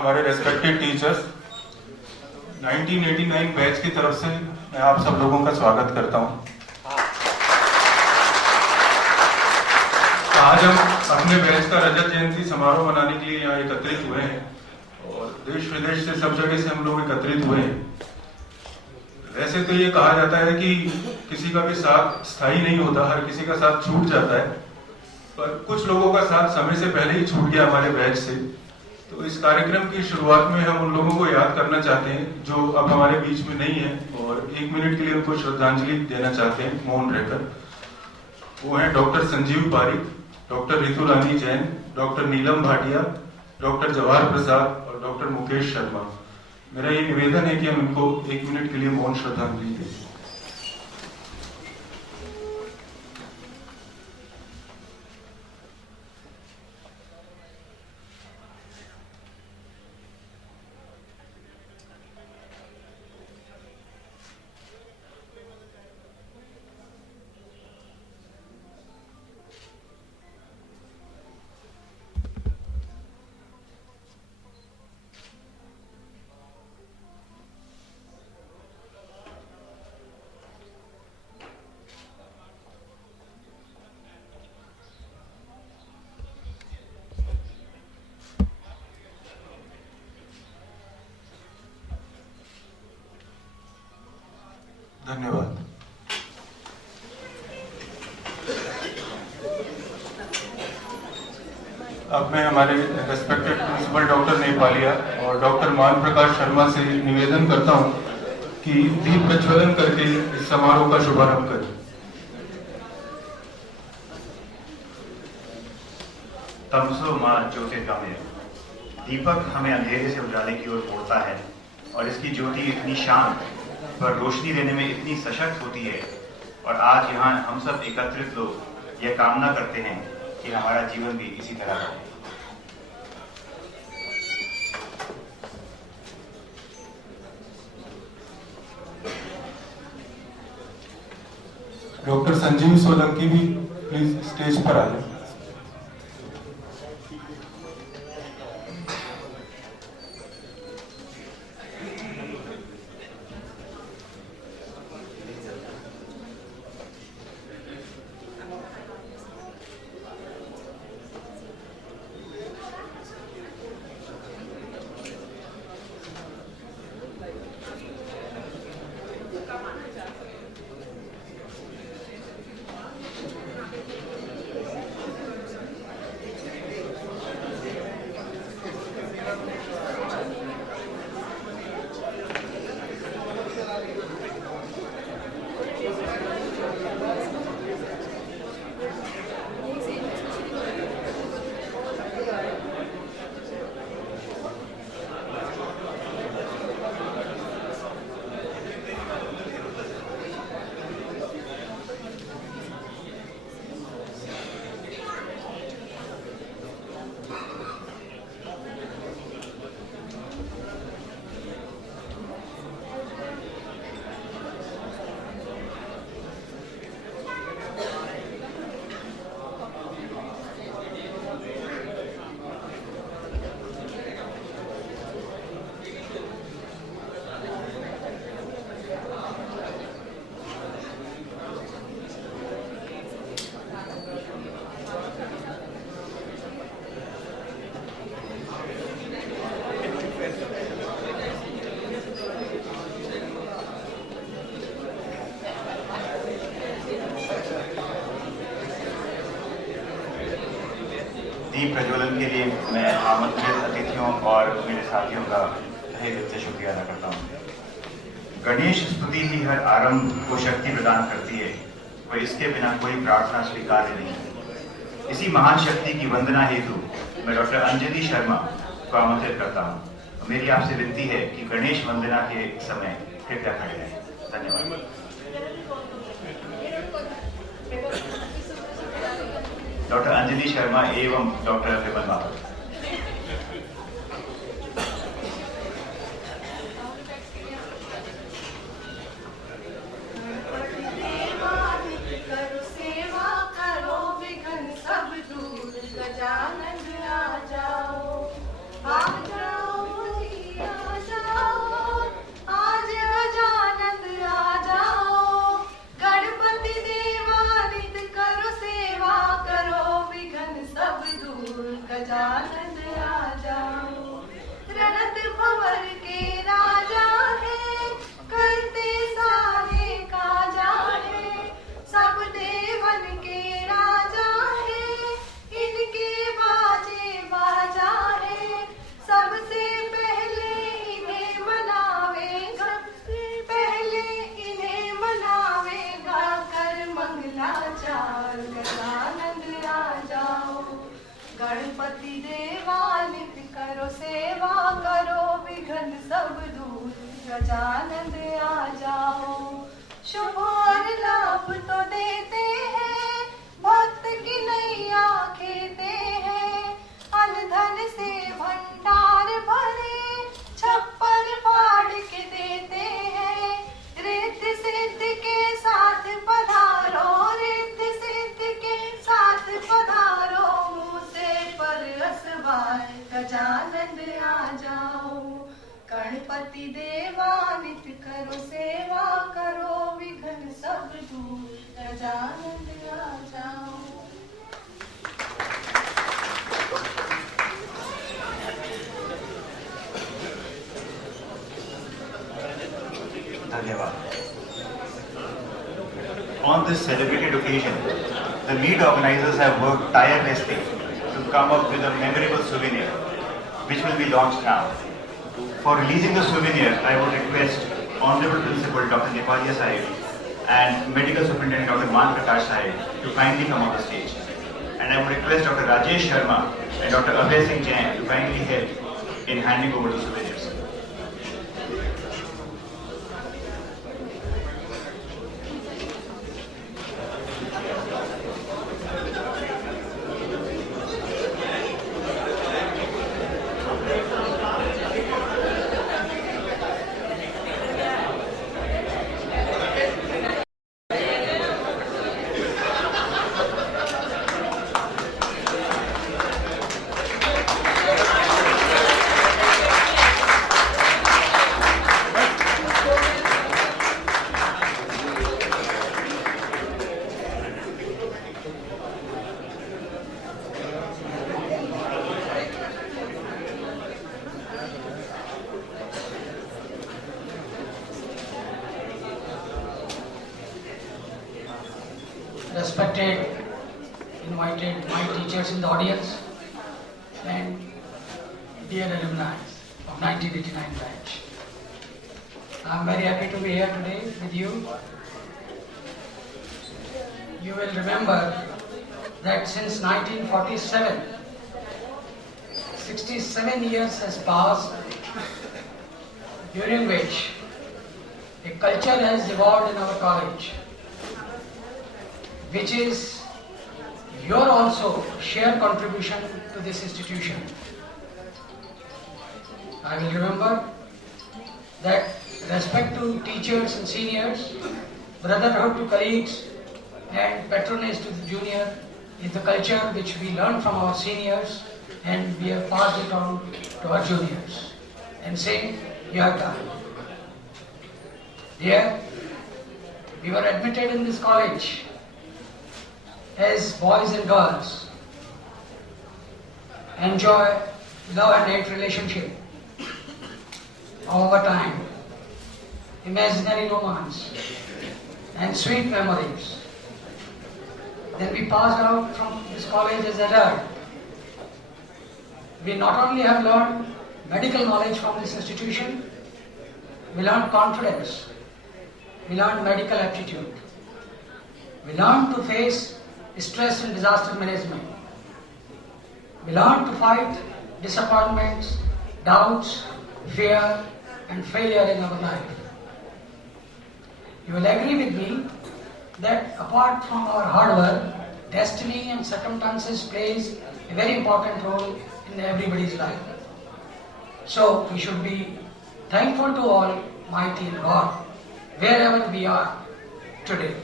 हमारे respected teachers, 1989 बैच की तरफ से मैं आप सब लोगों का स्वागत करता हूं। आज हम अपने बैच का रजत जयंती समारोह मनाने के लिए यहाँ एकत्रित हुए हैं और देश विदेश से सब जगह से हम लोग एकत्रित हुए हैं। वैसे तो ये कहा जाता है कि किसी का भी साथ स्थायी नहीं होता, हर किसी का साथ छूट जाता है, पर कुछ लोगों का साथ समय से पहले ही छूट गया हमारे बैच से। तो इस कार्यक्रम की शुरुआत में हम उन लोगों को याद करना चाहते हैं जो अब हमारे बीच में नहीं है और 1 मिनट के लिए उनको श्रद्धांजलि देना चाहते हैं मौन रहकर। वो हैं डॉक्टर संजीव पारिक, डॉक्टर रितु रानी जैन, डॉक्टर नीलम भाटिया, डॉक्टर जवाहर प्रसाद और डॉक्टर मुकेश शर्मा। मेरा ये निवेदन है कि हम इनको 1 मिनट के लिए मौन श्रद्धांजलि दें। धन्यवाद। अब मैं हमारे रेस्पेक्टेड प्रिंसिपल डॉक्टर नेपालिया और डॉक्टर मान प्रकाश शर्मा से निवेदन करता हूं कि दीप प्रज्वलन करके इस समारोह का शुभारंभ करें। तमसो मां ज्योतिर्गमय। दीपक हमें अंधेरे से उजाले की ओर मोड़ता है और इसकी ज्योति इतनी शांत पर रोशनी देने में इतनी सशक्त होती है। और आज यहाँ हम सब एकत्रित लोग यह कामना करते हैं कि हमारा जीवन भी इसी तरह रहे। डॉक्टर संजीव सोलंकी भी प्लीज स्टेज पर आ जाए। दीप प्रज्वलन के लिए मैं आमंत्रित अतिथियों और मेरे साथियों का तहे दिल से शुक्रिया अदा करता हूँ। गणेश स्तुति ही हर आरंभ को शक्ति प्रदान करती है, वह इसके बिना कोई प्रार्थना स्वीकार्य नहीं। इसी महान शक्ति की वंदना हेतु मैं डॉक्टर अंजलि शर्मा को आमंत्रित करता हूँ। मेरी आपसे विनती है कि गणेश वंदना के समय कृपया खड़े रहें। धन्यवाद। डॉक्टर अंजलि शर्मा एवं डॉक्टर विमल बाबा। गजानन आ जाओ, भाग जाओ सब दूर, गजानंद आ जाओ। शुभ और लाभ तो देते हैं, भक्त की नैया खेते हैं। अन्न धन से भंडार भरे, छप्पर फाड़ के देते हैं। रिद्धि सिद्धि के साथ पधारो, रिद्धि सिद्धि के साथ पधारो। मुझसे पर असवार, गजानंद आ जाओ। गणपति देवा नित करो सेवा, करो विघ्न सब दूर, गजानंद आ जाओ। धन्यवाद। On this celebrated occasion, the meet organizers have worked tirelessly to come up with a memorable souvenir, which will be launched now. For releasing the souvenir, I would request Honorable Principal Dr. Nepalia Sahib and Medical Superintendent Dr. Man Prakash Sahib to kindly come on the stage. And I would request Dr. Rajesh Sharma and Dr. Abhay Singh Jain to kindly help in handing over the souvenirs. Respected, invited my teachers in the audience and dear alumni of 1989 batch. I am very happy to be here today with you. You will remember that since 1947, 67 years has passed, during which a culture has evolved in our college, which is your also shared contribution to this institution. I will remember that respect to teachers and seniors, brotherhood to colleagues, and patronage to the junior is the culture which we learned from our seniors and we have passed it on to our juniors. And same you have done. Here, we were admitted in this college as boys and girls enjoy love and hate relationship over time, imaginary romance and sweet memories. Then we passed out from this college as adult. We not only have learned medical knowledge from this institution, we learned confidence, we learned medical aptitude, we learned to face stress and disaster management. We learn to fight disappointments, doubts, fear and failure in our life. You will agree with me that apart from our hard work, destiny and circumstances plays a very important role in everybody's life. So we should be thankful to Almighty and God wherever we are today.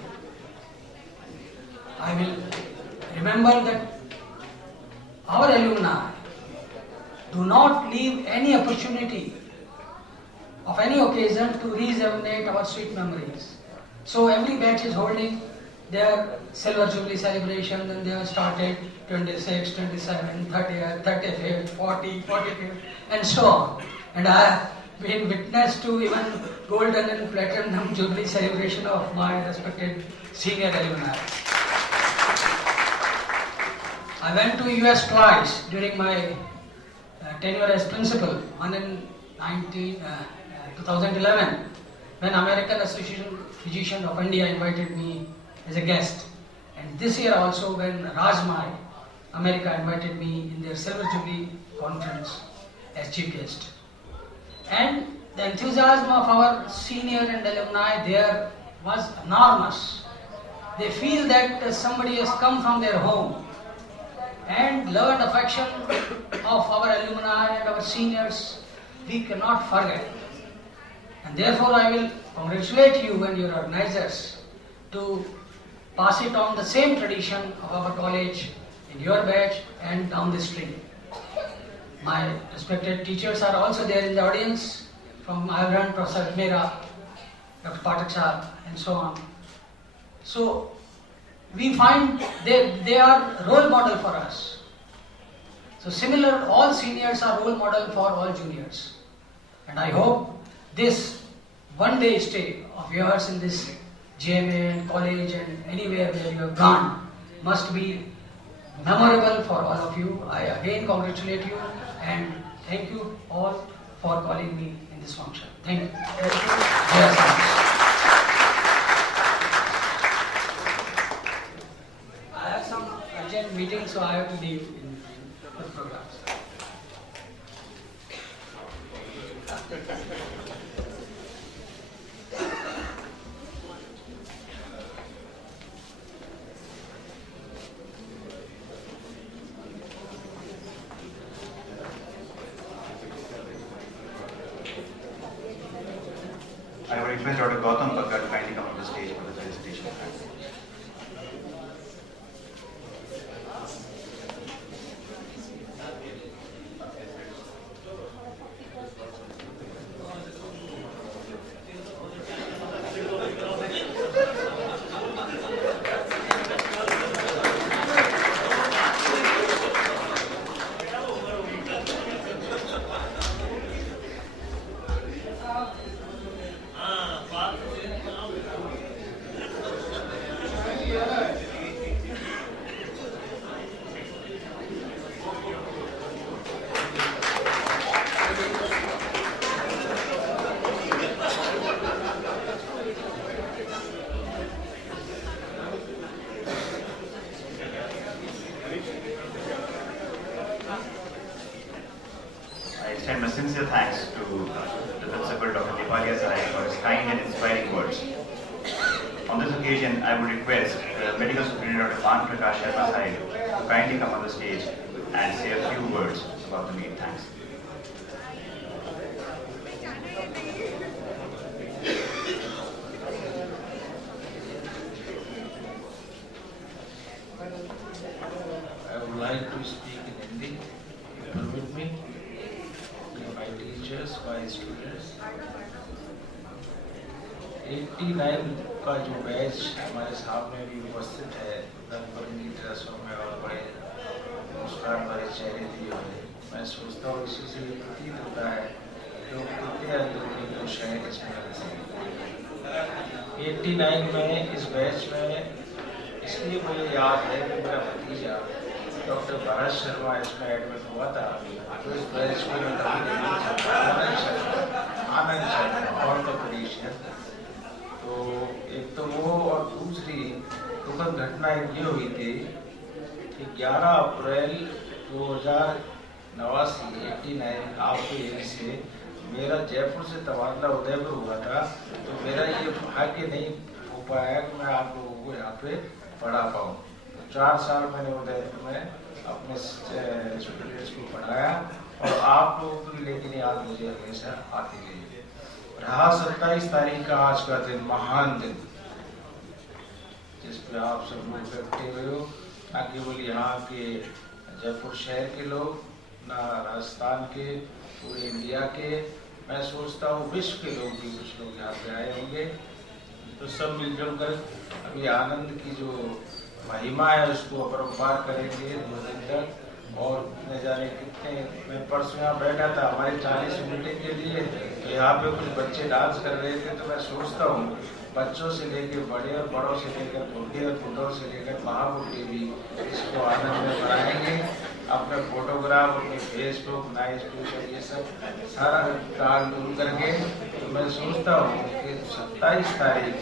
I will remember that our alumni do not leave any opportunity of any occasion to rejuvenate our sweet memories. So every batch is holding their silver jubilee celebration and they have started 26, 27, 30, 35, 40, 45 and so on. And I have been witness to even golden and platinum jubilee celebration of my respected senior alumni. I went to US twice during my tenure as principal, one in 2011 when American Association of Physicians of India invited me as a guest, and this year also when Rajmai, America, invited me in their Silver Jubilee conference as chief guest. And The enthusiasm of our senior and alumni there was enormous. They feel that somebody has come from their home and learned affection of our alumni and our seniors. We cannot forget. And therefore I will congratulate you and your organizers to pass it on the same tradition of our college in your batch and down the stream. My respected teachers are also there in the audience. From Iran, Professor Mera, Dr. Pathak Sir, and so on. So we find they are role model for us. So similar, all seniors are role model for all juniors. And I hope this one day stay of yours in this GMA and college and anywhere where you have gone must be memorable for all of you. I again congratulate you and thank you all for calling me in this function. Thank you. Yes. I have some urgent meeting, so I have to leave in the program. I would request Dr. Gautam Bagga to kindly come on the stage for the felicitation. I extend my sincere thanks to the Principal Dr. Deepalia Sarai for his kind and inspiring words. On this occasion, I would request the Medical Superintendent Dr. Van Prakash Sharma Sahib to kindly come on the stage and say a few words about the meet. Thanks. I would like to speak in Hindi. Permit me. My teachers, my students. 89 का जो बैच हमारे सामने भी उपस्थित है, रंग-बिरंगी ड्रेसों में और बड़े मुस्कान भरे चेहरे दिए हुए, मैं सोचता हूँ इसी से प्रतीत होता है कि कितने अंदरूनी खुश हैं इस महल से। 89 में इस बैच में इसलिए मुझे याद है कि मेरा भतीजा डॉक्टर भरत शर्मा इसमें एडमिट हुआ था, तो इस बैच में आनंद शर्मा ऑर्थोपेडिशियन। तो एक तो वो और दूसरी दुखद घटना ये हुई थी कि 11 अप्रैल 2089 आपके एज से मेरा जयपुर से तबादला उदयपुर हुआ था, तो मेरा ये भाग्य नहीं हो पाया कि मैं आप लोगों को यहाँ पे पढ़ा पाऊँ। 4 साल मैंने उदयपुर में अपने स्टूडेंट्स को पढ़ाया और आप लोगों की लेकिन याद मुझे हमेशा आती रही। रहा 27 तारीख का आज का दिन, महान दिन, जिस पे आप सब लोग इकट्ठे हुए हो, न केवल यहाँ के जयपुर शहर के लोग, न राजस्थान के, पूरे इंडिया के, मैं सोचता हूँ विश्व के लोग भी कुछ लोग यहाँ पे आए होंगे। तो सब मिलजुल कर अभी आनंद की जो महिमा है उसको अपरंपार करेंगे 2 दिन तक। और न जाने कितने, मैं परसों यहाँ बैठा था हमारे 40 मीटिंग के लिए, तो यहाँ पे कुछ बच्चे डांस कर रहे थे, तो मैं सोचता हूँ बच्चों से लेकर बड़े और बड़ों से लेकर बूढ़े और बूढ़ों से लेकर महाबूढ़े भी इसको आनंद में बनाएंगे। अपने फोटोग्राफ, अपने फेसबुक, नाइस ट्विटर, ये सब सारा डाल डूल करके, तो मैं सोचता हूँ कि 27 तारीख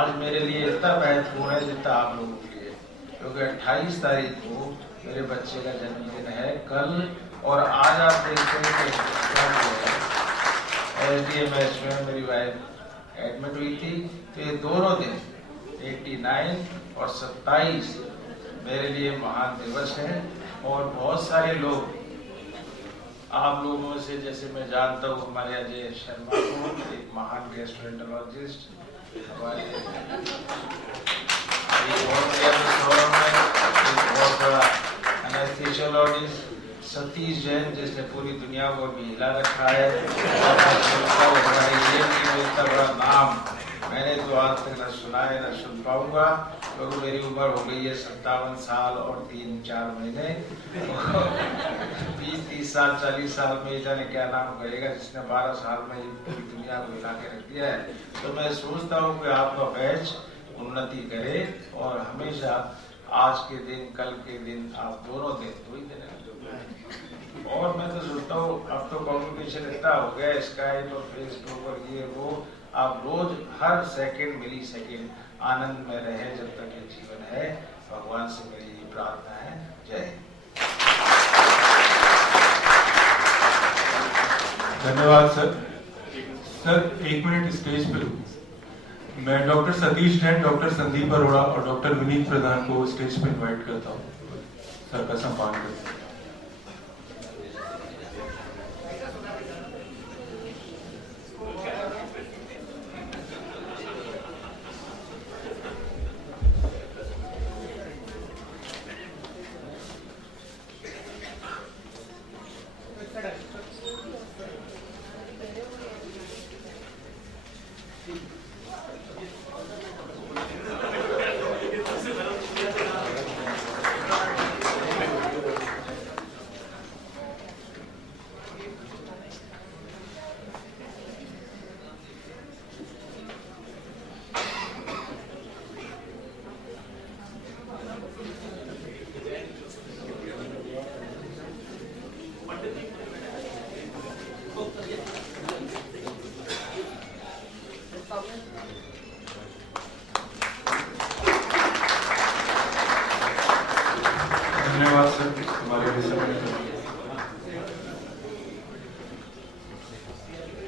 आज मेरे लिए इतना महत्वपूर्ण है जितना आप लोगों के लिए, क्योंकि 28 तारीख को मेरे बच्चे का जन्मदिन है कल। और आज आप देखते हैं कि SDMH में मेरी वाइफ एडमिट हुई थी। तो ये दोनों दिन 89 और 27 मेरे लिए महान दिवस है। और बहुत सारे लोग, आप लोगों से जैसे मैं जानता हूँ हमारे अजय शर्मा को, एक महान गैस्ट्रोएंटरोलॉजिस्ट, हमारे बहुत बड़ा एनेस्थीसियोलॉजिस्ट सतीश जैन, जिसने पूरी दुनिया को भी हिला रखा है। और हमारे ये इतना बड़ा नाम मैंने तो आज तक न सुना है न सुन पाऊंगा, क्योंकि मेरी उम्र हो गई है 57 साल और 3-4 महीने। 20-30 साल 40 साल में जाने क्या नाम करेगा जिसने 12 साल में पूरी दुनिया को हिला के रख दिया है। तो मैं सोचता हूँ कि आपका बैच उन्नति करे और हमेशा आज के दिन, कल के दिन, आप दोनों दिन, 2 ही दिन है। और मैं तो सोचता हूँ अब तो कम्युनिकेशन इतना हो गया, स्काइप और फेसबुक और ये वो, आप रोज हर सेकंड मिली सेकंड आनंद में रहे जब तक ये जीवन है। भगवान से मेरी ये प्रार्थना है। जय हिंद। धन्यवाद सर। सर 1 मिनट स्टेज पे रुकिए। मैं डॉक्टर सतीश जैन, डॉक्टर संदीप अरोड़ा और डॉक्टर विनीत प्रधान को स्टेज पे इनवाइट करता हूँ। सर का सम्मान करता हूँ। धन्यवाद सर हमारे लिए समय निकालने।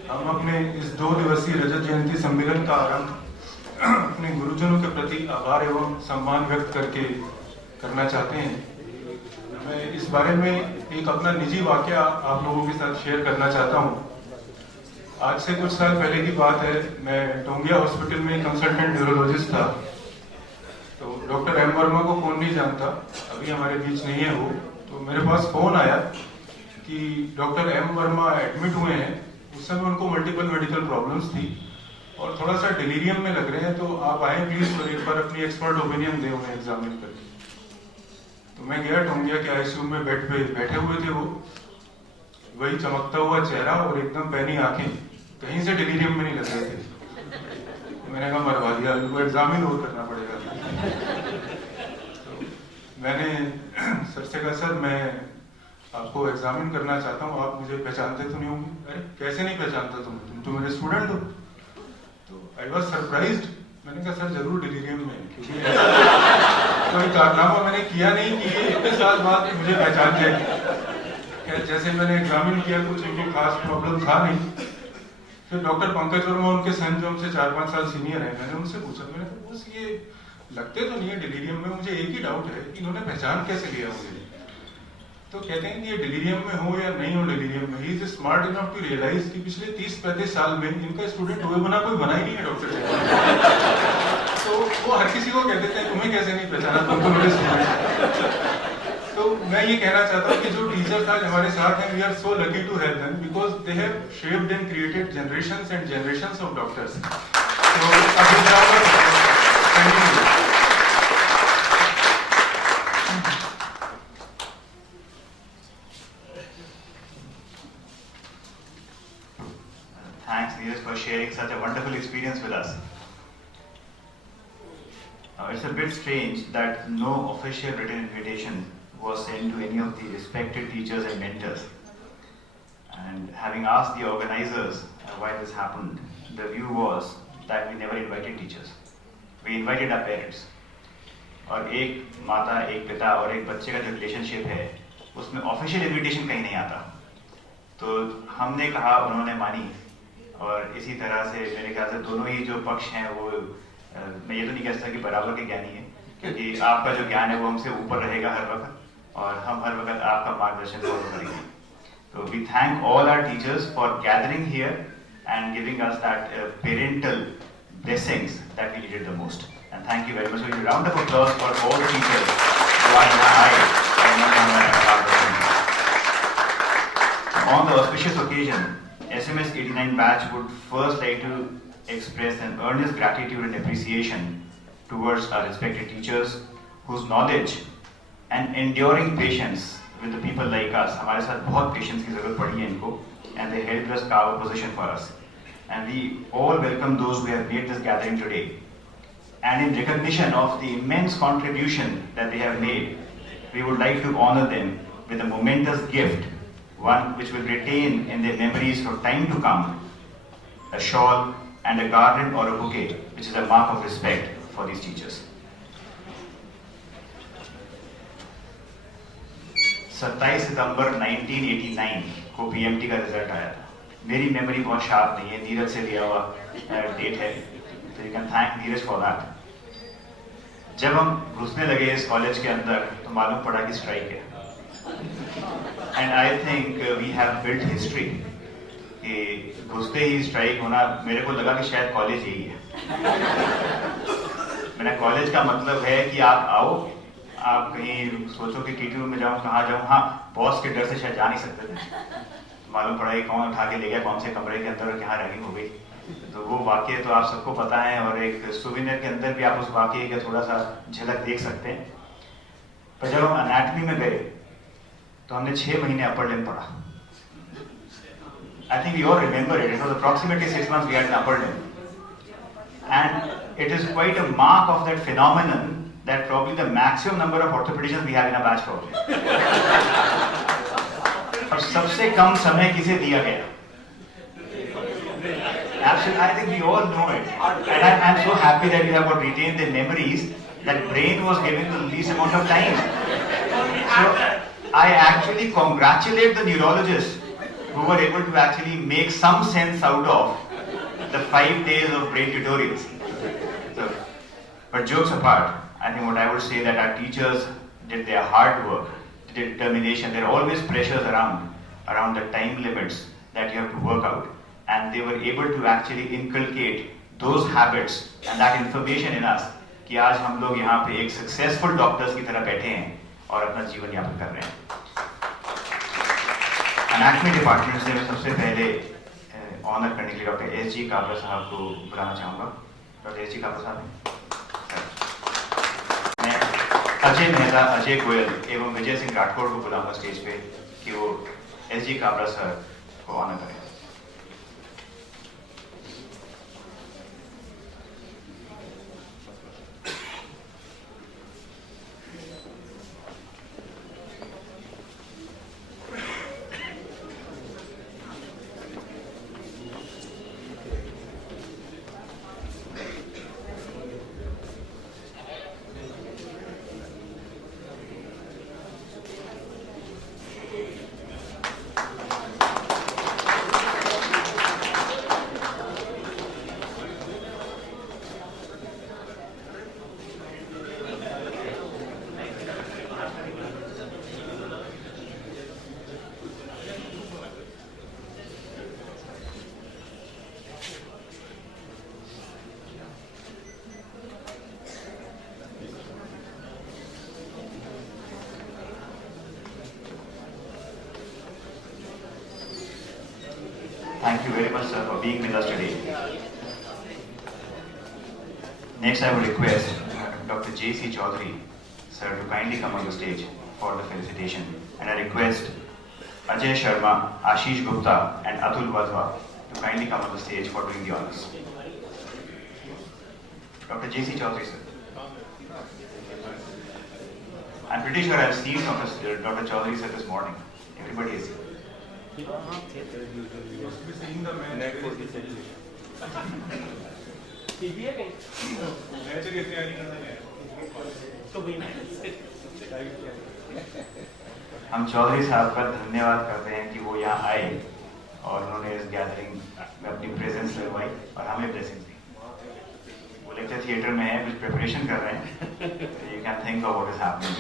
हम अपने इस 2 दिवसीय रजत जयंती सम्मेलन का आरंभ अपने गुरुजनों के प्रति आभार एवं सम्मान व्यक्त करके करना चाहते हैं। मैं इस बारे में एक अपना निजी वाकया आप लोगों के साथ शेयर करना चाहता हूँ। आज से कुछ साल पहले की बात है। मैं टोंगिया हॉस्पिटल में कंसल्टेंट न्यूरोलॉजिस्ट था। तो डॉक्टर एम वर्मा को कौन नहीं जानता, अभी हमारे बीच नहीं है वो। तो मेरे पास फोन आया कि डॉक्टर एम वर्मा एडमिट हुए हैं। उस समय उनको मल्टीपल मेडिकल प्रॉब्लम्स थी और थोड़ा सा डिलीरियम में लग रहे हैं, तो आप आए प्लीज और एक बार अपनी एक्सपर्ट ओपिनियन दें उन्हें एग्जामिन करके। तो मैं गया, टोंगिया के आईसीयू में बेड पे बैठे हुए थे वो, वही चमकता हुआ चेहरा और एकदम पैनी आंखें, कहीं से डिलीरियम में नहीं लग रहे थे। मैंने कहा मरवा दिया, इनको एग्जामिन और करना पड़ेगा। तो मैंने सर से कहा सर मैं आपको एग्जामिन करना चाहता हूँ, आप मुझे पहचानते तो नहीं होंगे? अरे कैसे नहीं पहचानता तुम तो मेरे स्टूडेंट हो। तो आई वॉज सरप्राइज्ड। मैंने कहा सर जरूर डिलीरियम में, क्योंकि कोई कारनामा मैंने किया नहीं कि ये इतने साल बाद मुझे पहचान जाए। जैसे मैंने एग्जामिन किया, कुछ उनको खास प्रॉब्लम था नहीं। फिर डॉक्टर पंकज वर्मा उनके सन जो हमसे 4-5 साल सीनियर है, मैंने उनसे पूछा, मैंने कहा बस ये लगते तो नहीं है डिलीरियम में, मुझे एक ही डाउट है कि इन्होंने पहचान कैसे लिया मुझे। तो कहते हैं कि ये डिलीरियम में हो या नहीं हो डिलीरियम में, he is smart enough to realise कि पिछले 30-35 साल में इनका स्टूडेंट हुए बना कोई बना ही नहीं है डॉक्टर। तो वो हर किसी को कहते थे तुम्हें कैसे नहीं पहचाना, तुम तो मेरे स्टूडेंट। तो मैं ये कहना चाहता हूँ कि जो टीचर्स आज हमारे साथ हैं, we are so lucky to have them because they have shaped and created generations and generations of doctors. तो Thanks, Neeraj, for sharing such a wonderful experience with us. It's a bit strange that no official written invitation was sent to any of the respected teachers and mentors. And having asked the organizers why this happened, the view was that we never invited teachers. We invited our parents. और एक माता, एक पिता और एक बच्चे का जो रिलेशनशिप है, उसमें ऑफिशियल इनविटेशन कहीं नहीं आता। तो हमने कहा, उन्होंने मानी, और इसी तरह से मेरे ख्याल से दोनों ही जो पक्ष हैं वो मैं ये तो नहीं कह सकता कि बराबर के ज्ञानी है, क्योंकि आपका जो ज्ञान है वो हमसे ऊपर रहेगा हर वक्त और हम हर वक्त आपका मार्गदर्शन फॉलो करेंगे. So we thank all our teachers for gathering here and giving us that parental blessings that we needed the most. And thank you very much. So a round of applause for all the teachers who are on the auspicious occasion. SMS 89 batch would first like to express an earnest gratitude and appreciation towards our respected teachers whose knowledge and enduring patience with the people like us, हमारे साथ बहुत patience की ज़रूरत पड़ी है इनको, and they helped us carve a position for us. And we all welcome those who have made this gathering today. And in recognition of the immense contribution that they have made, we would like to honor them with a momentous gift, one which will retain in their memories for time to come, a shawl and a garland or a bouquet, which is a mark of respect for these teachers. 27 सितंबर 1989 को पीएमटी का रिजल्ट आया था. मेरी मेमोरी बहुत शार्प नहीं है, नीरज से लिया हुआ डेट है, तो you can thank Neeraj for that. जब हम घुसने लगे इस कॉलेज के अंदर तो मालूम पड़ा कि स्ट्राइक है. And I think we have built history कि घुसते ही स्ट्राइक होना, मेरे को लगा कि शायद कॉलेज यही है. मेरा कॉलेज का मतलब है कि आप आओ, आप कहीं सोचो कि टीटी रूम में जाऊं, कहाँ जाऊं, हाँ बॉस के डर से शायद जा नहीं सकते थे. मालूम पड़ा कि कौन उठा के ले गया कौन से कमरे के अंदर और क्या रैगिंग हो गई. तो वो वाकये तो आप सबको पता है और एक सुविनर के अंदर भी आप उस वाकये का थोड़ा सा झलक देख सकते हैं. पर जब हम एनाटॉमी में गए तो हमने 6 महीने अपर लिम्ब पढ़ा. I think we all remember it. It was approximately 6 months we had an upper limb. And it is quite a mark of that phenomenon that probably the maximum number of orthopedicians we have in a batch probably. और सबसे कम समय किसे दिया गया? Absolutely, I think we all know it. And I'm so happy that you have got retained the memories that brain was given the least amount of time. So I actually congratulate the neurologists who were able to actually make some sense out of the 5 days of brain tutorials. So, but jokes apart, I think what I would say that our teachers did their hard work, did determination. There are always pressures around the time limits that you have to work out, and they were able to actually inculcate those habits and that information in us कि आज हम लोग यहाँ पे एक successful doctors की तरह बैठे हैं और अपना जीवन यापन कर रहे हैं. एनाटॉमी डिपार्टमेंट से मैं सबसे पहले ऑनर करने के लिए डॉक्टर एस.जी. काबरा साहब को बुलाना चाहूँगा. Doctor SG. काबरा साहब, मैं अजय मेहता, अजय गोयल एवं विजय सिंह राठौड़ को बुलाऊंगा स्टेज पे कि वो एस.जी. काबरा सर को ऑनर करें. Thank you very much, sir, for being with us today. Next, I would request Dr. J.C. Chaudhary, sir, to kindly come on the stage for the felicitation. And I request Ajay Sharma, Ashish Gupta, and Atul Wadhwa to kindly come on the stage for doing the honors. Dr. J.C. Chaudhary, sir. I'm pretty sure I've seen Dr. Chaudhary, sir, this morning. Everybody is here. Seeing the match. हम चौधरी साहब का धन्यवाद करते हैं कि वो यहाँ आए और उन्होंने इस गैदरिंग में अपनी प्रेजेंस लगवाई और हमें ब्लेसिंग दी। वो लेक्चर थिएटर में है, कुछ प्रिपरेशन कर रहे हैं, you can think of what is happening.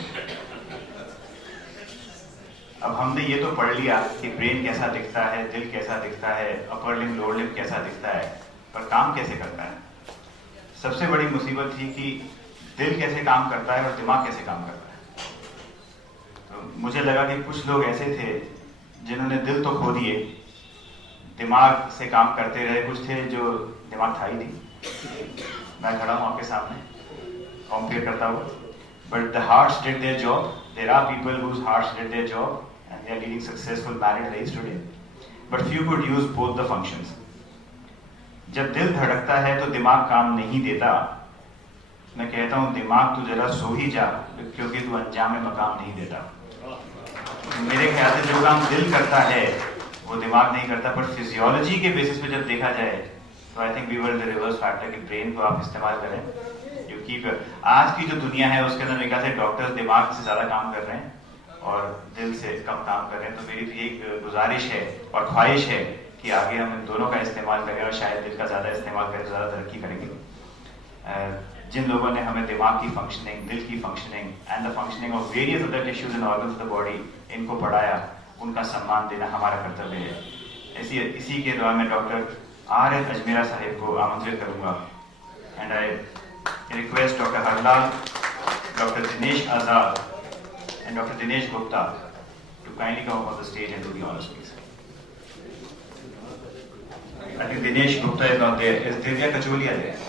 अब हमने ये तो पढ़ लिया कि ब्रेन कैसा दिखता है, दिल कैसा दिखता है, अपर लिम्ब लोअर लिम्ब कैसा दिखता है, पर काम कैसे करता है। सबसे बड़ी मुसीबत थी कि दिल कैसे काम करता है और दिमाग कैसे काम करता है। तो मुझे लगा कि कुछ लोग ऐसे थे जिन्होंने दिल तो खो दिए, दिमाग से काम करते रहे। कुछ थे जो दिमाग था ही नहीं। मैं खड़ा हूँ आपके सामने कंपेयर करता हूँ, but the hearts did their job. There are people whose hearts did their job and they are leading successful married lives today, but few could use both the functions. जब दिल धड़कता है तो दिमाग काम नहीं देता। मैं कहता हूँ दिमाग तू जरा सो ही जा, क्योंकि तू अंजाम मकाम नहीं देता। मेरे ख्याल से जो काम दिल करता है वो दिमाग नहीं करता। पर फिजियोलॉजी के बेसिस पे जब देखा जाए तो I think we were in the reverse factor कि ब्रेन को आप इस्तेमाल करें। क्योंकि आज की जो दुनिया है उसके अंदर मेरे ख्याल से डॉक्टर्स दिमाग से ज़्यादा काम कर रहे हैं और दिल से कम काम कर रहे हैं। तो मेरी भी एक गुजारिश है और ख्वाहिश है कि आगे हम इन दोनों का इस्तेमाल करें और शायद दिल का ज़्यादा इस्तेमाल करें, ज़्यादा तरक्की करेंगे। जिन लोगों ने हमें दिमाग की फंक्शनिंग, दिल की functioning and the functioning of various other tissues and organs of the body इनको पढ़ाया, उनका सम्मान देना हमारा कर्तव्य है। इसी के दौरान मैं डॉक्टर R.S. अजमेरा साहिब को आमंत्रित करूंगा and I request doctor Harlal, doctor Dinesh Azad and doctor Dinesh Gupta to kindly come on the stage and do the honours please. I think Dinesh Gupta is not there, is Divya Kacholia there?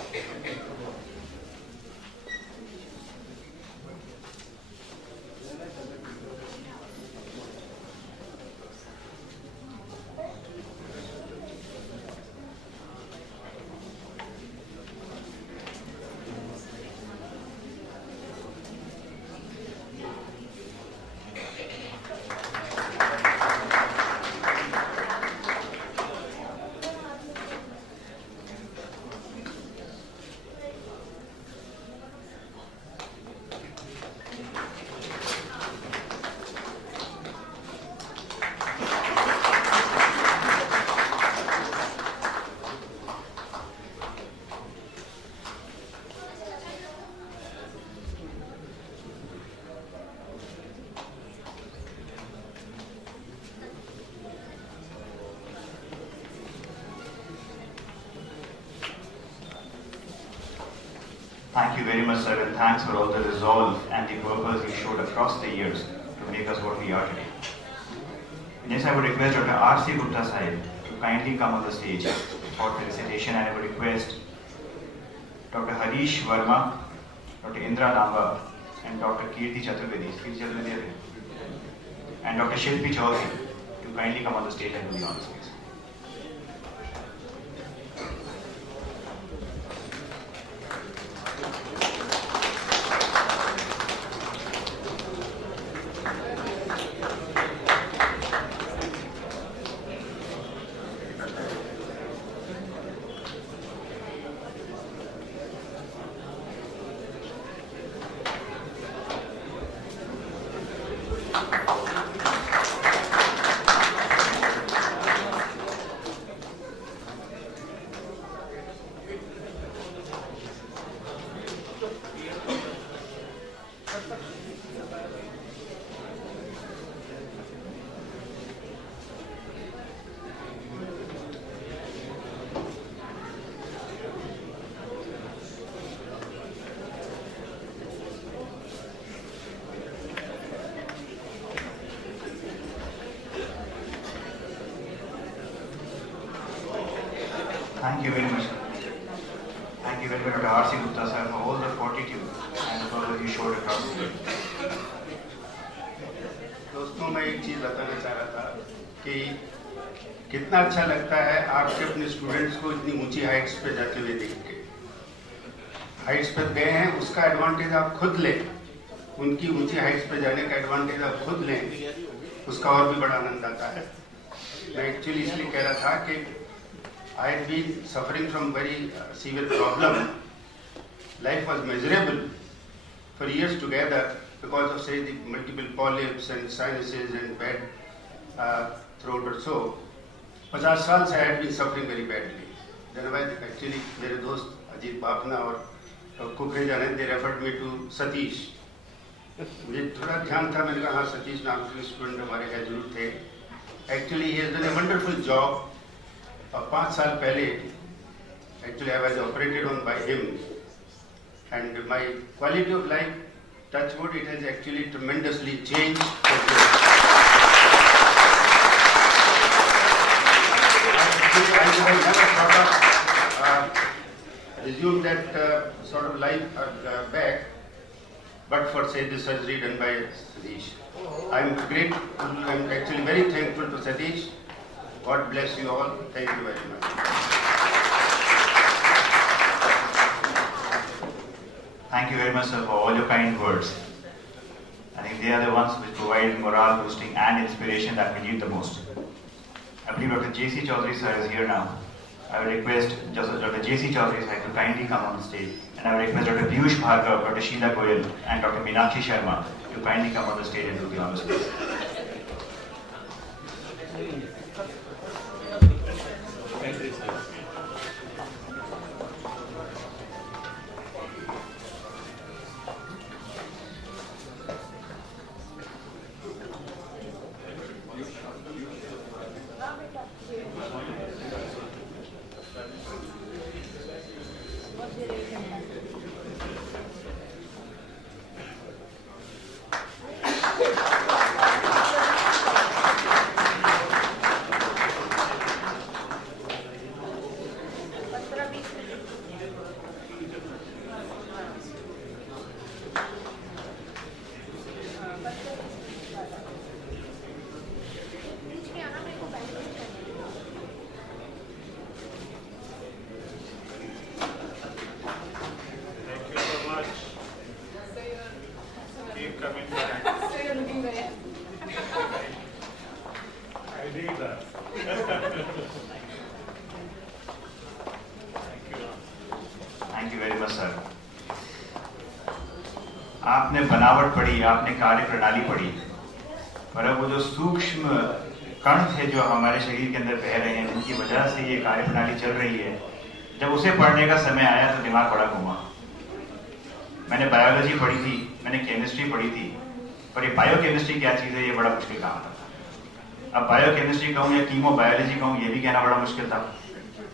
Thank you very much, sir, and thanks for all the resolve and the purpose you showed across the years to make us what we are today. Next, I would request Dr. R.C. Gupta Sahib to kindly come on the stage for felicitation, and I would request Dr. Harish Verma, Dr. Indra Namba, and Dr. Kirti Chaturvedi, and Dr. Shilpi Chaudhary to kindly come on the stage and do the honors, please. Thank you very much. Thank you very much, Dr. R.C. Gupta sir, for all the fortitude and the purpose you showed across the way. दोस्तों, मैं एक चीज़ बताना चाह रहा था कि कितना अच्छा लगता है आपके अपने स्टूडेंट्स को इतनी ऊंची हाइट्स पे जाते हुए देख के। हाइट्स पे गए हैं, उसका एडवांटेज आप खुद लें, उनकी ऊंची हाइट्स पे जाने का एडवांटेज आप खुद लें, उसका और भी बड़ा आनंद आता है। मैं एक्चुअली इसलिए कह रहा था कि I had been suffering from very severe problem. Life was miserable for years together because of, say, the multiple polyps and sinuses and bad throat or so. 50 साल से I had been suffering very badly. Then I actually मेरे दोस्त अजीत बापना और कुकरेजा ने they referred me to Satish. मुझे थोड़ा ध्यान था, मैंने कहा हाँ सतीश नाम के स्टूडेंट हमारे यहाँ जरूर थे। Actually he has done a wonderful job. और 5 साल पहले actually I was operated on by him and my quality of life, touch wood, it has actually tremendously changed for good. Actually, I would have never thought of resume that sort of life back, but for say the surgery done by Satish. I'm grateful, I'm actually very thankful to Satish. God bless you all. Thank you very much. Thank you very much, sir, for all your kind words. I think they are the ones which provide morale boosting and inspiration that we need the most. I believe Dr. J.C. Chaudhary sir is here now. I will request Dr. J.C. Chaudhary sir to kindly come on the stage, and I will request Dr. Piyush Bhargav, Dr. Sheila Goyal, and Dr. Meenakshi Sharma to kindly come on the stage and do the honors, please. Thank you very much, sir. आपने बनावट पढ़ी, आपने कार्य प्रणाली पढ़ी, पर अब वो जो सूक्ष्म कण थे जो हमारे शरीर के अंदर बह रहे हैं, जिनकी वजह से ये कार्य प्रणाली चल रही है, जब उसे पढ़ने का समय आया तो दिमाग बड़ा घूमा। मैंने बायोलॉजी पढ़ी थी, मैंने केमिस्ट्री पढ़ी थी, पर ये बायोकेमिस्ट्री क्या चीज़ है, ये बड़ा मुश्किल काम था। अब बायोकेमिस्ट्री कहूँ या कीमो बायोलॉजी कहूँ, ये भी कहना बड़ा मुश्किल था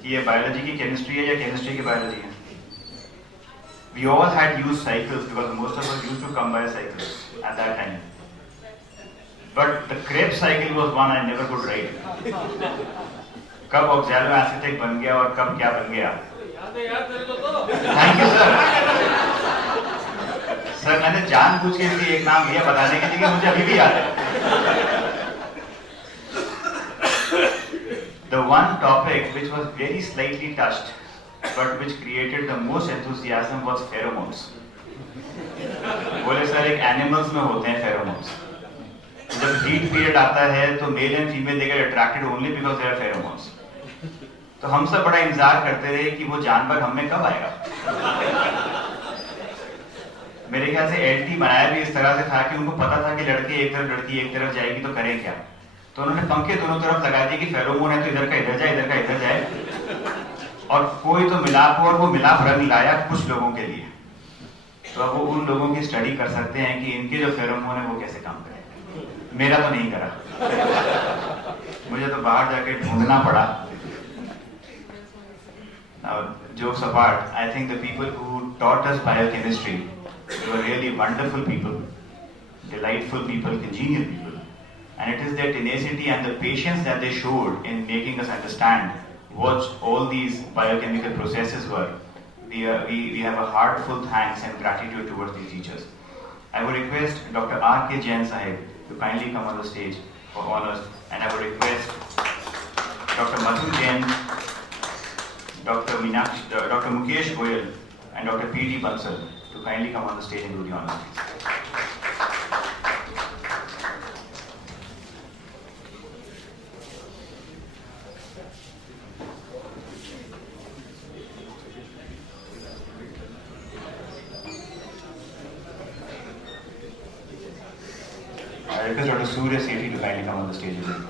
कि ये बायोलॉजी की केमिस्ट्री है या केमिस्ट्री की बायोलॉजी है। We all had used cycles because most of us used to come by cycles at that time. But the Krebs cycle was one I never could write. कब oxaloacetic बन गया और कब क्या बन गया? Thank you sir. सर मैंने जानबूझ के लिए एक नाम लिया बताने के लिए कि मुझे अभी भी याद है। The one topic which was very slightly touched, but which created the most enthusiasm was pheromones. बोले सर एक एनिमल्स में होते हैं pheromones. जब हीट पीरियड आता है तो male and female they get attracted only because there are pheromones. तो हम सब बड़ा इंतजार करते रहे कि वो जानवर हम में कब आएगा। मेरे ख्याल से एलटी बनाया भी इस तरह से था कि उनको पता था कि लड़की एक तरफ जाएगी तो करें क्या। तो उन्होंने पंखे दोनों तरफ लगा दिए कि फेरोमोन है तो इधर का इधर जाए, इधर का इधर जाए, और कोई तो मिलाप हो, और वो मिलाप रंग लाया कुछ लोगों के लिए। तो अब वो उन लोगों की स्टडी कर सकते हैं कि इनके जो फेरोमोन है वो कैसे काम करें। मेरा तो नहीं करा, मुझे तो बाहर जाके ढूंढना पड़ा। Now, jokes apart, I think the people who taught us biochemistry were really wonderful people, delightful people, congenial people. And it is their tenacity and the patience that they showed in making us understand what all these biochemical processes were. We have a heartful thanks and gratitude towards these teachers. I would request Dr. R.K. Jain Sahib to kindly come on the stage for honors, and I would request Dr. Madhu Jain, Dr. Mukesh Goyal, and Dr. P.D. Bansal to kindly come on the stage and do the honors, please. I request Dr. Surya Sethi to kindly come on the stage again.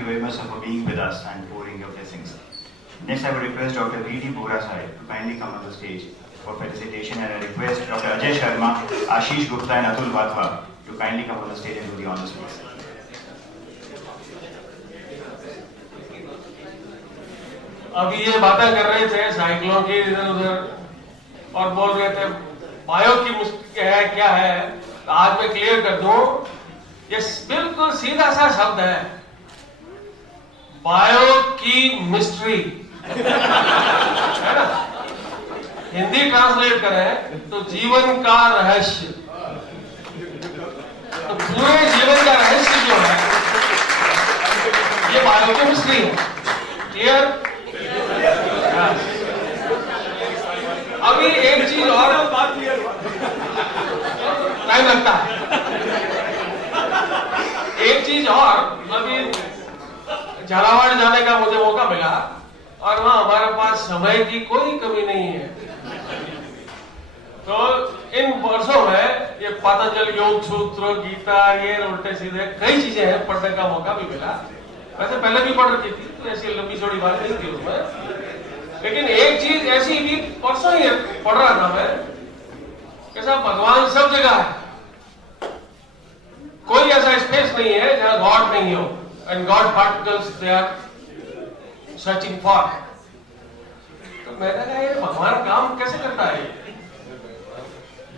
you very much, sir, for being with us and pouring your blessings. Next, I would request Dr. V.D. Bohra Sahib to kindly come on the stage for felicitation, and I request Dr. Ajay Sharma, Ashish Gupta and Atul Vatwa to kindly come on the stage and do the honors, please. अभी ये बातें कर रहे थे साइकिलों की इधर उधर और बोल रहे थे बायो की मुश्किल है क्या है, तो आज मैं क्लियर कर दूं, ये बिल्कुल सीधा सा शब्द है, बायो की मिस्ट्री है ना। हिंदी ट्रांसलेट करें तो जीवन का रहस्य। तो पूरे जीवन का रहस्य जो है ये बायो की मिस्ट्री है। क्लियर? अभी एक चीज और टाइम लगता है। एक चीज और, अभी झालावाड़ जाने का मुझे मौका मिला और वहां हमारे पास समय की कोई कमी नहीं है। तो इन वर्षों में ये पतंजलि योग सूत्र, गीता, ये उल्टे सीधे कई चीजें हैं, पढ़ने का मौका भी मिला। वैसे पहले भी पढ़ रखी थी, तो ऐसी लंबी चौड़ी बात नहीं थी उसमें, लेकिन एक चीज ऐसी भी परसों ही पढ़ रहा था मैं कि साहब भगवान सब जगह है, कोई ऐसा स्पेस नहीं है जहां गॉड नहीं हो, and God particles they are searching for. तो मैंने कहा ये भगवान काम कैसे करता है?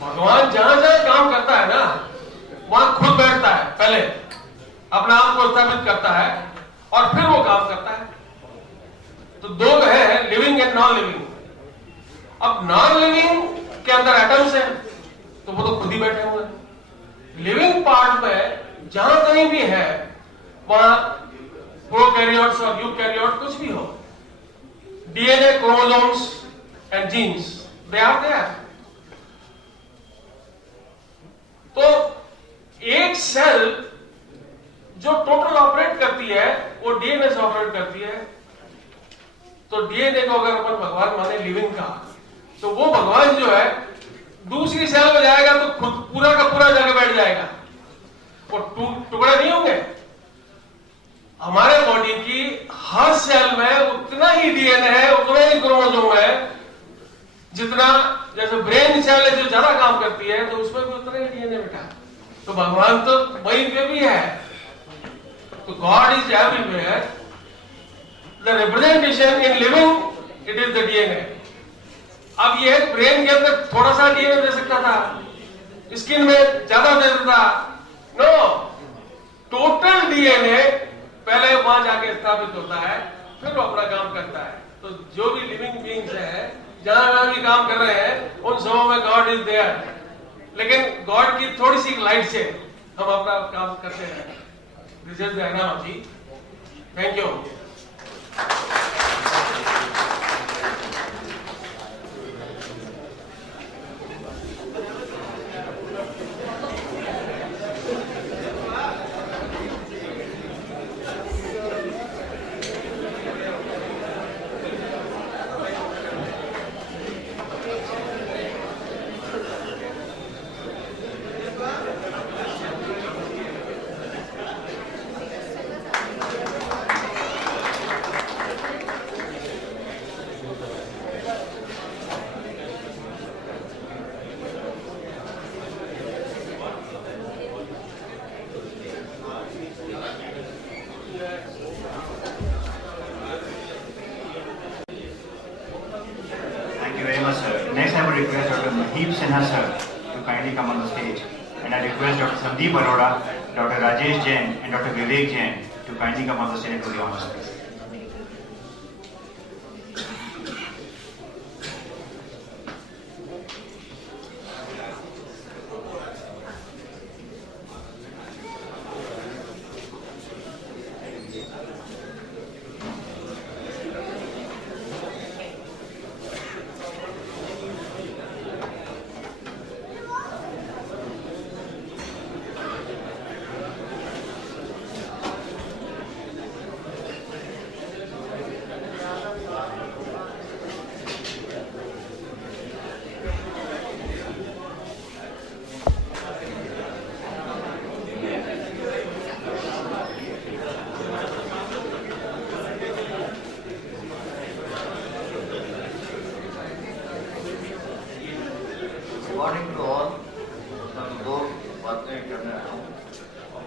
भगवान जहां जहां काम करता है ना, वहां खुद बैठता है, पहले अपने आप को स्थापित करता है और फिर वो काम करता है। तो दो है, लिविंग एंड नॉन लिविंग। अब नॉन लिविंग के अंदर एटम्स है, तो वो तो खुद ही बैठे हुए हैं। लिविंग पार्ट में जहां कहीं भी है, वहां प्रोकैरियोट्स और यूकैरियोट कुछ भी हो, DNA, chromosomes and genes, they are there. तो एक सेल जो टोटल ऑपरेट करती है वो डीएनए से ऑपरेट करती है। तो डीएनए को अगर अपन भगवान माने लिविंग का, तो वो भगवान जो है दूसरी सेल में जाएगा तो खुद पूरा का पूरा जाके बैठ जाएगा, वो टुकड़े नहीं होंगे। हमारे बॉडी की हर सेल में उतना ही डीएनए है, उतना ही क्रोमोसोम है, जितना जैसे ब्रेन सेल है जो ज्यादा काम करती है, तो उसमें भी उतना ही डीएनए बैठा है। तो भगवान तो वहीं पे भी है। तो God is everywhere. The representation in living, it is the DNA. अब ये ब्रेन के अंदर थोड़ा सा डीएनए दे सकता था, स्किन में ज्यादा दे देता, नो, टोटल डीएनए पहले वहां जाके स्थापित होता है, फिर वो अपना काम करता है। तो जो भी लिविंग बीइंग्स है, जहां भी काम कर रहे हैं, उन सबों में गॉड इज देयर। लेकिन गॉड की थोड़ी सी लाइट से हम अपना काम करते हैं। This is the analogy. Thank you. Next, I would request Dr. Mahib Sinha sir to kindly come on the stage, and I request Dr. Sandeep Arora, Dr. Rajesh Jain, and Dr. Vivek Jain to kindly come on the stage and do the honors, please. बातें करने आया हूँ।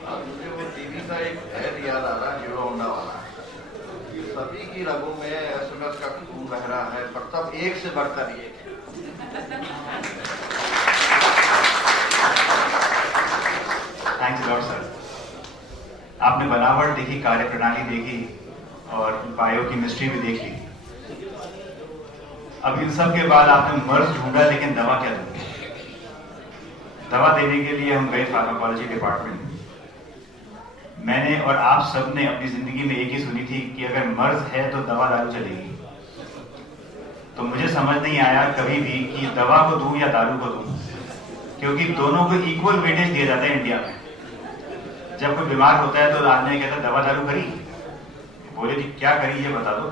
आज मुझे वो टीवी का एक ऐड याद आ रहा है, हीरो होंडा वाला। सभी की रगों में एसएमएस का खून बह रहा है, पर सब एक से बढ़कर एक है। Thanks lot sir. आपने बनावट देखी, कार्य प्रणाली देखी और बायोकेमिस्ट्री भी देख ली। अब इन सब के बाद आपने मर्ज ढूंढा, लेकिन दवा क्या दूंगे? दवा देने के लिए हम गए फार्माकोलॉजी डिपार्टमेंट। मैंने और आप सब ने अपनी जिंदगी में एक ही सुनी थी कि अगर मर्ज है तो दवा दारू चलेगी। तो मुझे समझ नहीं आया कभी भी कि दवा को दूं या दारू को दूं, क्योंकि दोनों को इक्वल वेटेज दिया जाता है इंडिया में। जब कोई बीमार होता है तो आदमी कहता है दवा दारू करी, बोले जी क्या करी ये बता दो।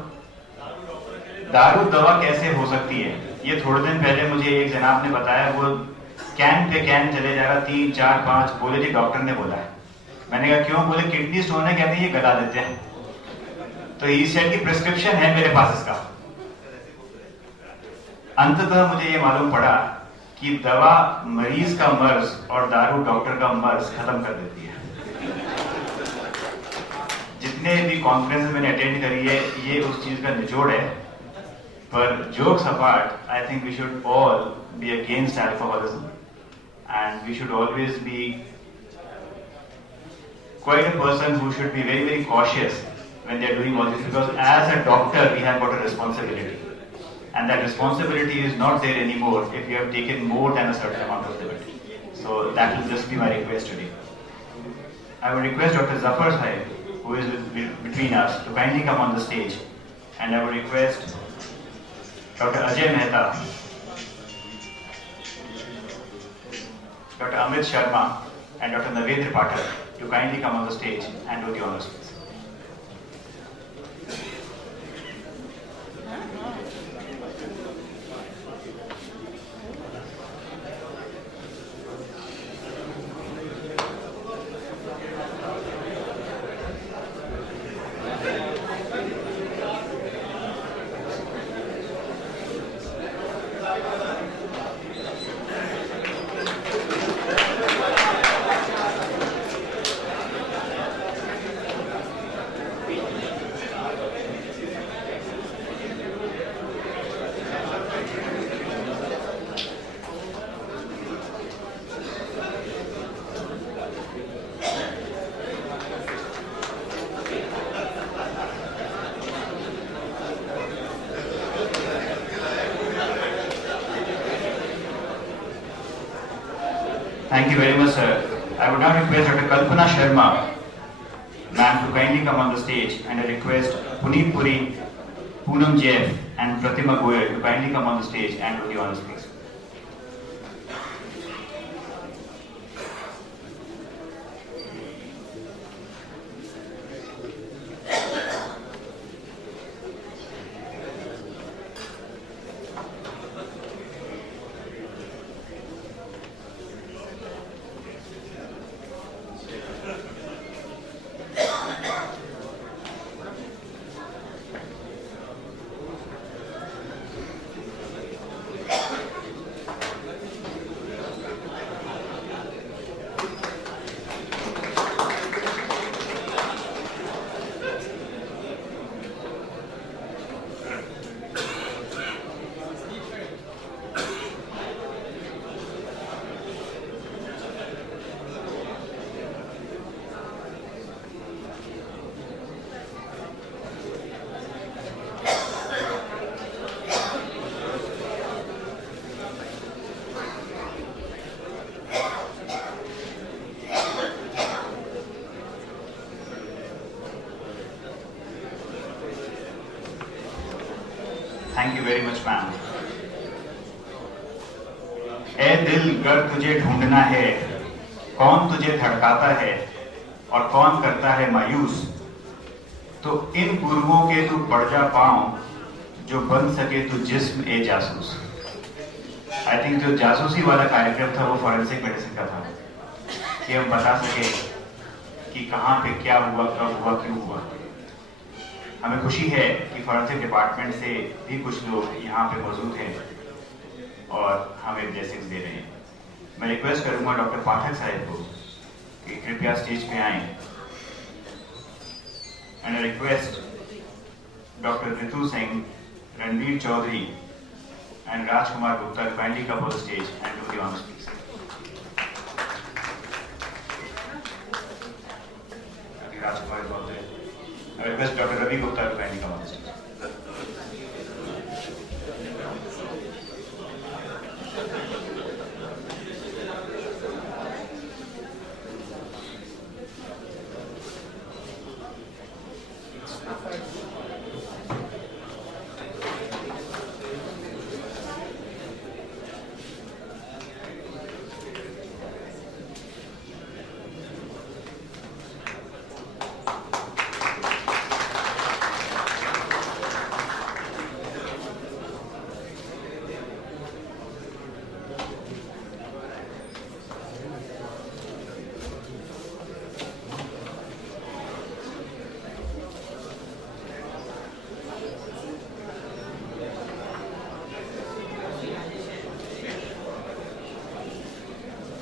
दारू दवा कैसे हो सकती है? ये थोड़े दिन पहले मुझे एक जनाब ने बताया, वो कैन पे कैन चले जा रहा, 3, 4, 5, बोले जी डॉक्टर ने बोला है। मैंने कहा क्यों? बोले किडनी स्टोन है, कहते हैं ये गला देते हैं। तो ई सेट की प्रिस्क्रिप्शन है मेरे पास इसका। अंततः मुझे ये मालूम पड़ा कि दवा मरीज का मर्ज और दारू डॉक्टर का मर्ज खत्म कर देती है। जितने भी कॉन्फ्रेंस मैंने अटेंड करी है, ये उस चीज का निचोड़ है। पर jokes apart, I think we should all be against alcoholism and we should always be quite a person who should be very, very cautious when they are doing all this, because as a doctor we have got a responsibility, and that responsibility is not there anymore if you have taken more than a certain amount of limit. So that will just be my request today. I would request Dr. Zafar Sahib, who is between us, to kindly come on the stage, and I would request Dr. Ajay Mehta, Dr. Amit Sharma and Dr. Navendra Pathak to kindly come on the stage and do the honors, please. Thank you very much, sir. I would now request Dr. Kalpana Sharma, ma'am, to kindly come on the stage, and I request Puneet Puri, Poonam Jeff, and Pratima Goyal to kindly come on the stage and do the honors, please. Thank you very much, ma'am. ए दिल गर तुझे ढूंढना है, कौन तुझे धड़काता है और कौन करता है मायूस, तो इन गुरुओं के तू पड़ जा पाँव, जो बन सके तू जिस्म ए जासूस। आई थिंक जो जासूसी वाला कार्यक्रम था वो फॉरेंसिक मेडिसिन का था, कि हम बता सके कि कहाँ पे क्या हुआ, कब हुआ, क्यों हुआ। हमें खुशी है कि फॉरेंसिक डिपार्टमेंट से भी कुछ लोग यहाँ पे मौजूद हैं और हमें ब्लेसिंग्स दे रहे हैं। मैं रिक्वेस्ट करूंगा डॉक्टर पाठक साहब को कृपया स्टेज पे आए। And I request doctor Ritu Singh, Ranveer Chaudhary and Rajkumar Gupta to kindly come on the stage and do the honors, please. Rajkumar is all there. I request Dr. Ravi Gupta to kindly come on the stage.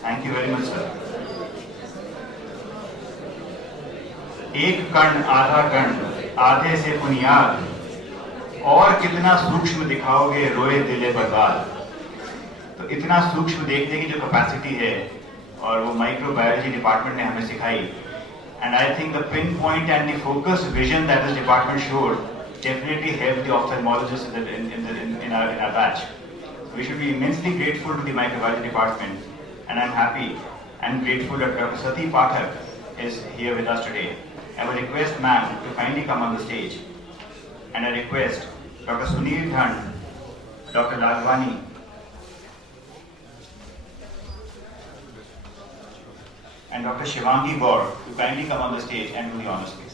Thank you very much, sir. एक कण आधा कण आधे से बुनियाद, और कितना सूक्ष्म दिखाओगे रोए दिले बर्बाद। तो इतना सूक्ष्म देखने की जो कैपेसिटी है और वो माइक्रोबायोलॉजी डिपार्टमेंट ने हमें सिखाई। And I think the pin point and the focus vision that this department showed definitely helped the ophthalmologists in our batch. So we should be immensely grateful to the microbiology department. And I'm happy and grateful that Dr. Sati Pathak is here with us today. I will request ma'am to kindly come on the stage. And I request Dr. Sunil Dhand, Dr. Lagwani, and Dr. Shivangi Gaur to kindly come on the stage and do the honors, please.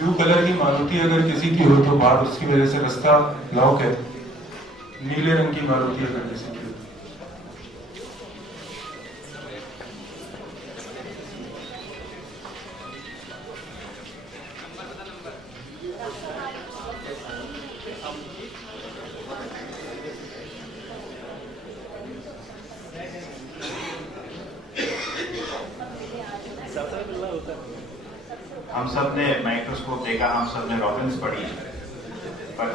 Blue colour की मारुति अगर किसी की हो तो बाहर उसकी वजह से रास्ता ब्लॉक है। नीले रंग की मारुति अगर किसी की हो। हम सब ने माइक्रोस्कोप देखा, हम सब ने रॉबिन्स पढ़ी, पर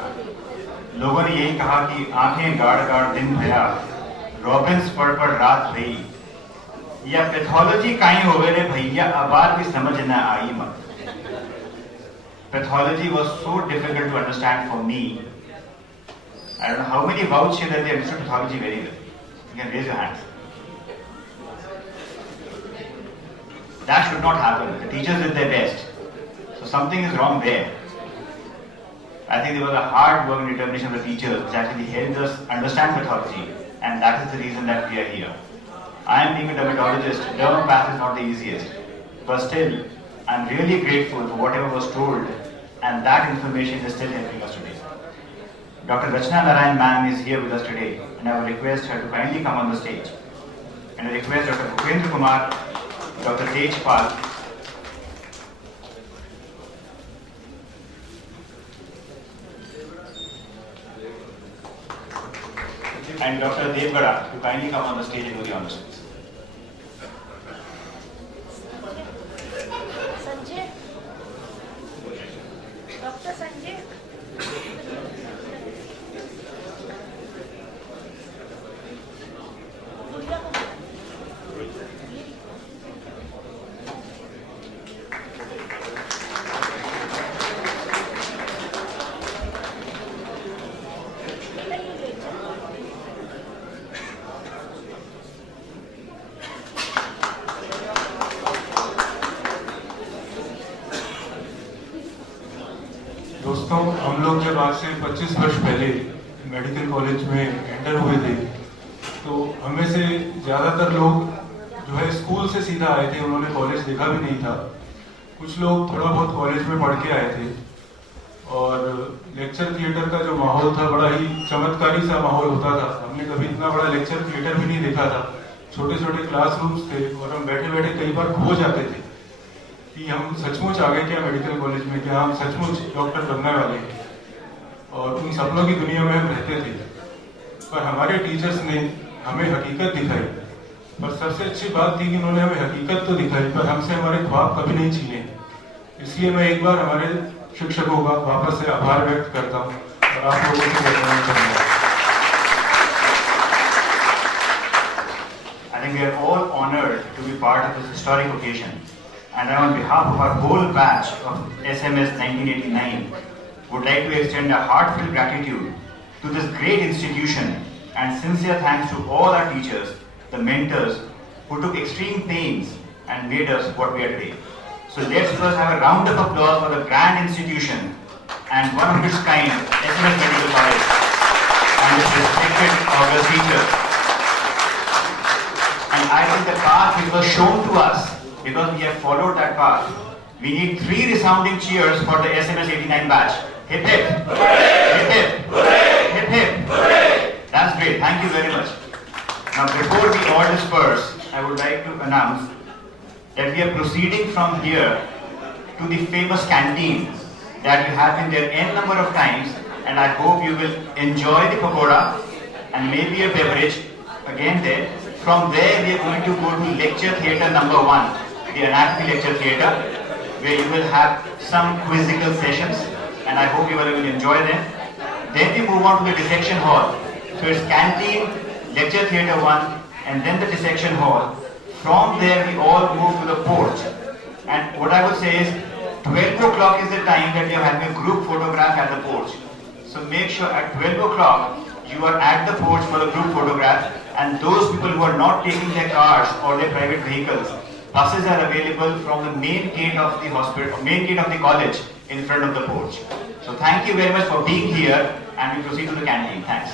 लोगों ने यही कहा कि आंखें गाड़ गाड़ दिन भया, रॉबिन्स पढ़ रात भई, या पैथोलॉजी काई होवे रे भैया, अब बात भी समझ न आई मत। Pathology was so difficult to understand for me. I don't know how many vouch here that they understood pathology very well. You can raise your hands. That should not happen. The teachers did their best. So something is wrong there. I think there was a hard work and determination of the teachers which actually helped us understand pathology, and that is the reason that we are here. I am being a dermatologist. Derm path is not the easiest, but still, I am really grateful for whatever was told, and that information is still helping us today. Dr. Rachna Narayan ma'am is here with us today, and I will request her to kindly come on the stage. And I request Dr. Bhupendra Kumar, Dr. Tej Pal, and Dr. Devgada to kindly come on the stage and do the honors. Sanjay, Dr. Sanjay. दोस्तों, हम लोग जब आज से 25 वर्ष पहले medical college में एंटर हुए थे, तो हमें से ज़्यादातर लोग जो है स्कूल से सीधा आए थे, उन्होंने कॉलेज देखा भी नहीं था। कुछ लोग थोड़ा बहुत कॉलेज में पढ़ के आए थे और लेक्चर थिएटर का जो माहौल था बड़ा ही चमत्कारी सा माहौल होता था। हमने कभी इतना बड़ा लेक्चर थिएटर भी नहीं देखा था। छोटे छोटे क्लासरूम्स थे और हम बैठे बैठे कई बार खो जाते थे कि हम सचमुच आ गए क्या मेडिकल कॉलेज में, क्या हम सचमुच डॉक्टर बनने वाले हैं, और उन सपनों की दुनिया में हम रहते थे। पर हमारे टीचर्स ने हमें हकीकत दिखाई, पर सबसे अच्छी बात थी कि उन्होंने हमें हकीकत तो दिखाई पर हमसे हमारे ख्वाब कभी नहीं छीने। इसलिए मैं एक बार हमारे शिक्षकों का वापस से आभार व्यक्त करता हूँ और आप लोगों से बताना चाहूँगा। I think we are all honored to be part of this historic occasion, and I, on behalf of our whole batch of SMS 1989, would like to extend a heartfelt gratitude to this great institution and sincere thanks to all our teachers, the mentors who took extreme pains and made us what we are today. So let's first have a round of applause for the grand institution and one of its kind, SMS Medical College, and its respected august teachers. And I think the path which was shown to us, because we have followed that path, we need 3 resounding cheers for the SMS 89 batch. Hip hip! Hip hip! Hip hip! That's great, thank you very much. Now before we all disperse, I would like to announce that we are proceeding from here to the famous canteen that you have been there n number of times, and I hope you will enjoy the pakoda and maybe a beverage again there. From there we are going to go to lecture theatre number 1, the anatomy lecture theatre, where you will have some quizzical sessions, and I hope you all will enjoy them. Then we move on to the dissection hall. So it's canteen, lecture theatre 1, and then the dissection hall. From there we all move to the porch. And what I would say is 12 o'clock is the time that we are having a group photograph at the porch. So make sure at 12 o'clock you are at the porch for the group photograph, and those people who are not taking their cars or their private vehicles, buses are available from the main gate of the hospital, main gate of the college in front of the porch. So thank you very much for being here, and we proceed to the canteen. Thanks.